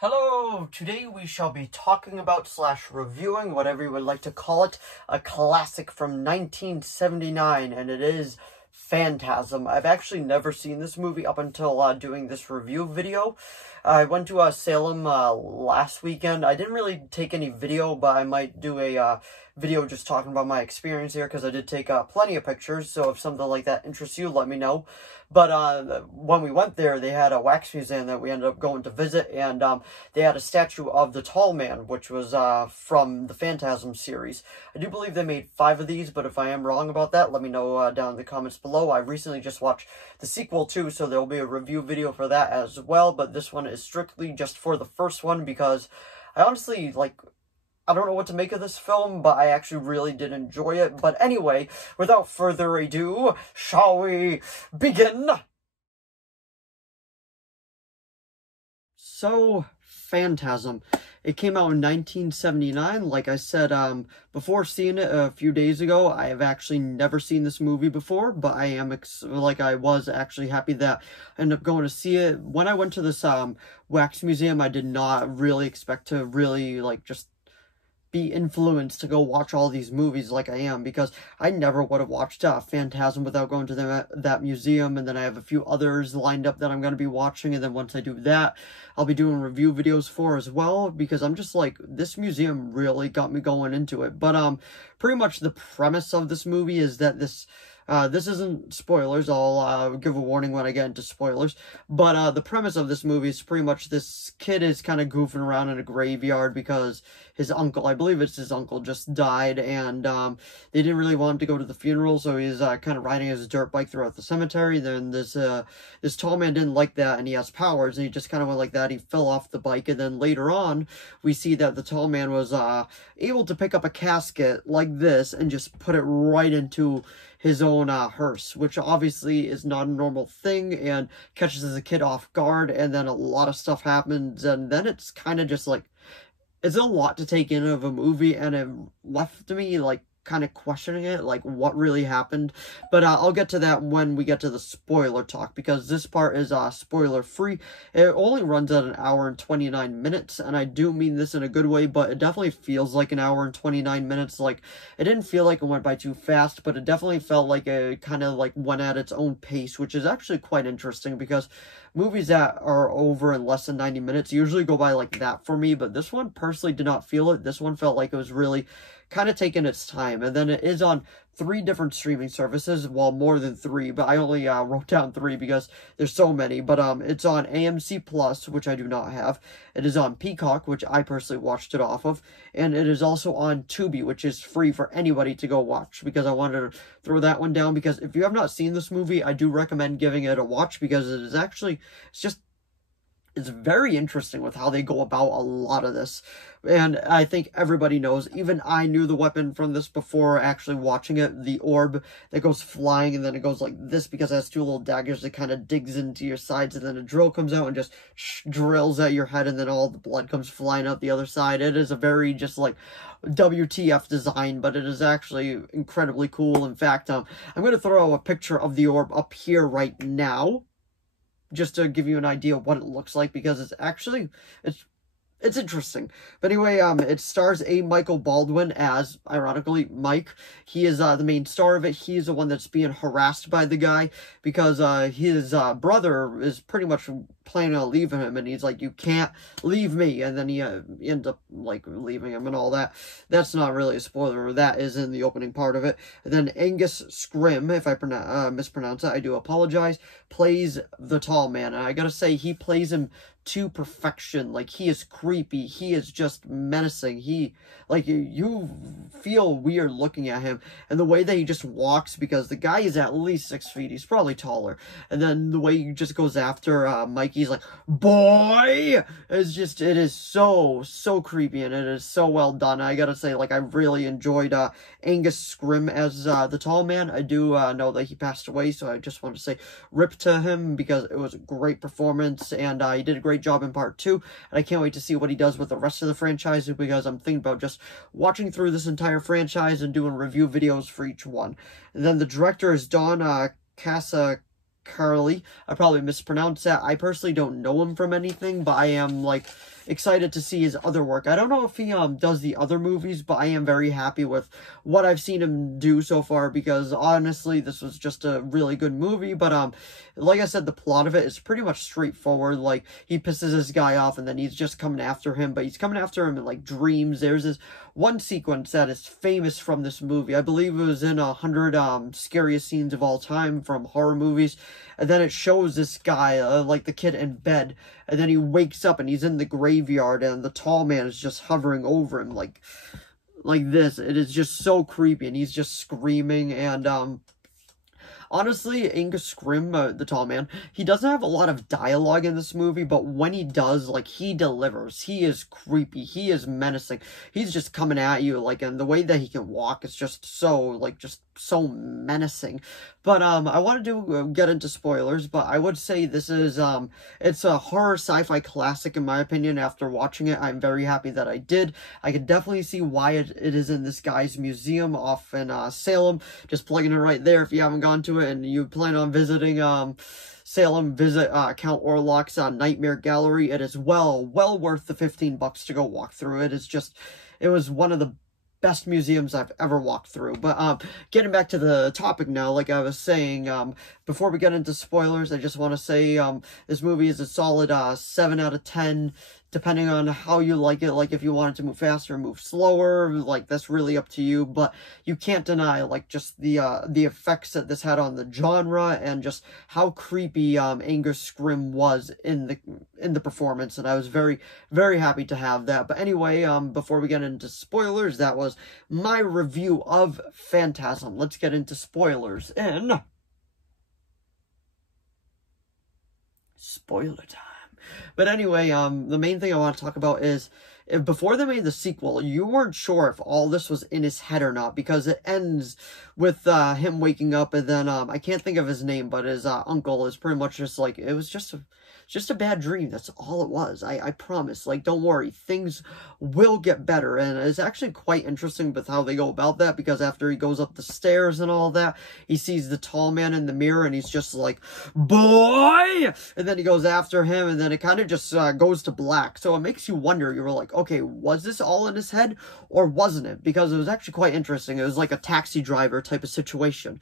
Hello! Today we shall be talking about / reviewing, whatever you would like to call it, a classic from 1979, and it is Phantasm. I've actually never seen this movie up until doing this review video. I went to Salem last weekend. I didn't really take any video, but I might do a video just talking about my experience here, because I did take plenty of pictures, so if something like that interests you, let me know. But when we went there, they had a wax museum that we ended up going to visit, and they had a statue of the Tall Man, which was from the Phantasm series. I do believe they made 5 of these, but if I am wrong about that, let me know down in the comments below. I recently just watched the sequel too, so there will be a review video for that as well, but this one is strictly just for the first one, because I honestly, I don't know what to make of this film, but I actually really did enjoy it. But anyway, without further ado, shall we begin? So, Phantasm. It came out in 1979. Like I said, before seeing it a few days ago, I have actually never seen this movie before, but I am, I was actually happy that I ended up going to see it. When I went to this, wax museum, I did not really expect to really, just be influenced to go watch all these movies like I am, because I never would have watched Phantasm without going to that museum, and then I have a few others lined up that I'm going to be watching, and then once I do that, I'll be doing review videos for as well, because I'm just this museum really got me going into it. But pretty much the premise of this movie is that this isn't spoilers. I'll give a warning when I get into spoilers. But the premise of this movie is pretty much this kid is kind of goofing around in a graveyard because his uncle, I believe it's his uncle, just died, and they didn't really want him to go to the funeral, so he's kind of riding his dirt bike throughout the cemetery. Then this tall man didn't like that, and he has powers, and he just kind of went like that. He fell off the bike, and then later on, we see that the tall man was able to pick up a casket like this and just put it right into his own hearse, which obviously is not a normal thing and catches the kid off guard, and then a lot of stuff happens, and then it's kind of just it's a lot to take in of a movie, and it left me kind of questioning it, what really happened. But I'll get to that when we get to the spoiler talk, because this part is spoiler free. It only runs at 1 hour and 29 minutes, and I do mean this in a good way, but it definitely feels like 1 hour and 29 minutes. It didn't feel like it went by too fast, but it definitely felt like it kind of went at its own pace, which is actually quite interesting, because movies that are over in less than 90 minutes usually go by like that for me, but this one personally did not feel it. This one felt like it was really kind of taking its time. And then it is on 3 different streaming services, well, more than 3, but I only wrote down 3 because there's so many. But it's on AMC Plus, which I do not have. It is on Peacock, which I personally watched it off of, and it is also on Tubi, which is free for anybody to go watch, because I wanted to throw that one down, because if you have not seen this movie, I do recommend giving it a watch, because it is actually, it's very interesting with how they go about a lot of this. And I think everybody knows, even I knew the weapon from this before actually watching it, the orb that goes flying, and then it goes like this because it has 2 little daggers that kind of digs into your sides, and then a drill comes out and just drills at your head, and then all the blood comes flying out the other side. It is a very WTF design, but it is actually incredibly cool. In fact, I'm going to throw a picture of the orb up here right now, just to give you an idea of what it looks like, because it's interesting. But anyway, it stars Michael Baldwin as, ironically, Mike. He is the main star of it. He is the one that's being harassed by the guy, because his brother is pretty much planning on leaving him, and he's like, "You can't leave me," and then he ends up leaving him and all that. That's not really a spoiler. That is in the opening part of it. And then Angus Scrim, if I mispronounce it, I do apologize, plays the tall man, and I gotta say, he plays him to perfection. He is creepy, he is just menacing, you feel weird looking at him, and the way that he just walks, because the guy is at least 6 feet, he's probably taller, and then the way he just goes after Mikey's like, "Boy!" it is so creepy, and it is so well done. I gotta say, I really enjoyed Angus Scrim as the tall man. I do know that he passed away, so I just want to say rip to him, because it was a great performance, and he did a great job in part 2, and I can't wait to see what he does with the rest of the franchise, because I'm thinking about just watching through this entire franchise and doing review videos for each one. And then the director is Don Casa Carly. I probably mispronounced that. I personally don't know him from anything, but I am excited to see his other work. I don't know if he does the other movies, but I am very happy with what I've seen him do so far, because honestly, this was just a really good movie. But like I said, the plot of it is pretty much straightforward. Like, he pisses this guy off, and then he's just coming after him, but he's coming after him in, like, dreams. There's this one sequence that is famous from this movie. I believe it was in 100 scariest scenes of all time from horror movies. And then it shows this guy, like the kid in bed, and then he wakes up and he's in the graveyard, and the tall man is just hovering over him like this. It is just so creepy, and he's just screaming. And honestly, Angus Scrim, the tall man, he doesn't have a lot of dialogue in this movie, but when he does, like, he delivers. He is creepy. He is menacing. He's just coming at you, like, and the way that he can walk is just so, like, just so menacing. But I wanted to get into spoilers, but I would say this is it's a horror sci-fi classic in my opinion. After watching it, I'm very happy that I did. I could definitely see why it is in this guy's museum off in Salem. Just plugging it right there. If you haven't gone to it and you plan on visiting Salem, visit Count Orlok's Nightmare Gallery. It is well worth the $15 to go walk through. It was one of the best museums I've ever walked through. But getting back to the topic now, like I was saying, before we get into spoilers, I just want to say this movie is a solid 7 out of 10, depending on how you like it. Like, if you want it to move faster or move slower, like, that's really up to you. But you can't deny, like, just the effects that this had on the genre, and just how creepy Angus Scrim was in the performance. And I was very, very happy to have that. But anyway, before we get into spoilers, that was my review of Phantasm. Let's get into spoilers in spoiler time. But anyway, the main thing I want to talk about is, before they made the sequel, you weren't sure if all this was in his head or not, because it ends with him waking up, and then I can't think of his name, but his uncle is pretty much just like, it was just a bad dream. That's all it was. I promise. Like, don't worry. Things will get better. And it's actually quite interesting with how they go about that, because after he goes up the stairs and all that, he sees the tall man in the mirror, and he's just like, boy! And then he goes after him, and then it kind of just goes to black. So it makes you wonder. You were like, okay, was this all in his head, or wasn't it? Because it was actually quite interesting. It was like a Taxi Driver type of situation.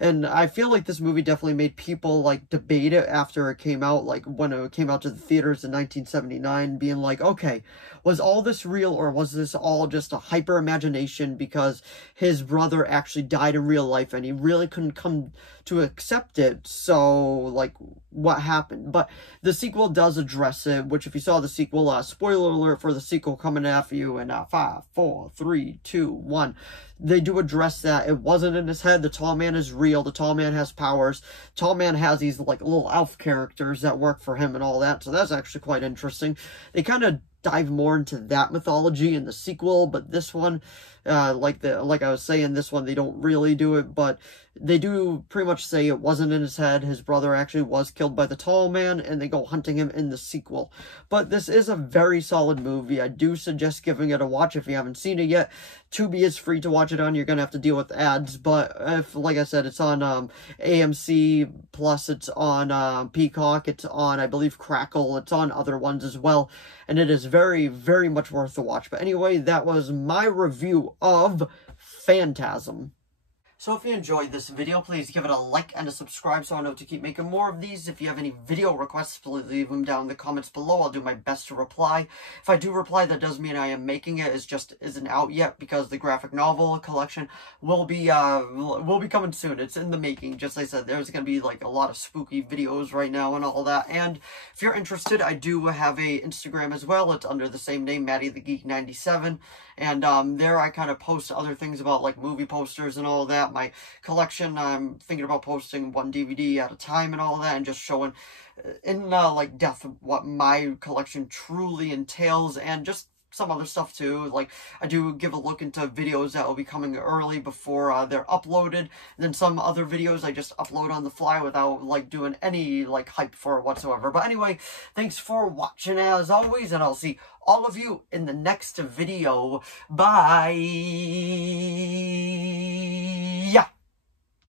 And I feel like this movie definitely made people, like, debate it after it came out, like, when it came out to the theaters in 1979, being like, okay, was all this real, or was this all just a hyper imagination because his brother actually died in real life and he really couldn't come to accept it? So, like, what happened? But the sequel does address it, which, if you saw the sequel, spoiler alert for the sequel coming after you in 5, 4, 3, 2, 1. They do address that. It wasn't in his head. The tall man is real. The tall man has powers. Tall man has these, like, little elf characters that work for him and all that. So that's actually quite interesting. They kind of dive more into that mythology in the sequel, but this one, like I was saying, this one they don't really do it, but they do pretty much say it wasn't in his head. His brother actually was killed by the tall man, and they go hunting him in the sequel. But this is a very solid movie. I do suggest giving it a watch if you haven't seen it yet. Tubi is free to watch it on. You're gonna have to deal with ads, but if, like I said, it's on AMC, plus it's on Peacock, it's on, I believe, Crackle, it's on other ones as well, and it is very, very much worth the watch. But anyway, that was my review of Phantasm. So if you enjoyed this video, please give it a like and a subscribe so I know to keep making more of these. If you have any video requests, please leave them down in the comments below. I'll do my best to reply. If I do reply, that does mean I am making it. It just isn't out yet, because the graphic novel collection will be coming soon. It's in the making. Just like I said, there's going to be, like, a lot of spooky videos right now and all that. And if you're interested, I do have a Instagram as well. It's under the same name, MattyTheGeek97. And there I kind of post other things about, like, movie posters and all that. My collection, I'm thinking about posting one DVD at a time and all that, and just showing in, like, depth what my collection truly entails, and just some other stuff too. Like, I do give a look into videos that will be coming early before they're uploaded. And then some other videos I just upload on the fly without, like, doing any, like, hype for it whatsoever. But anyway, thanks for watching as always, and I'll see all of you in the next video. Bye!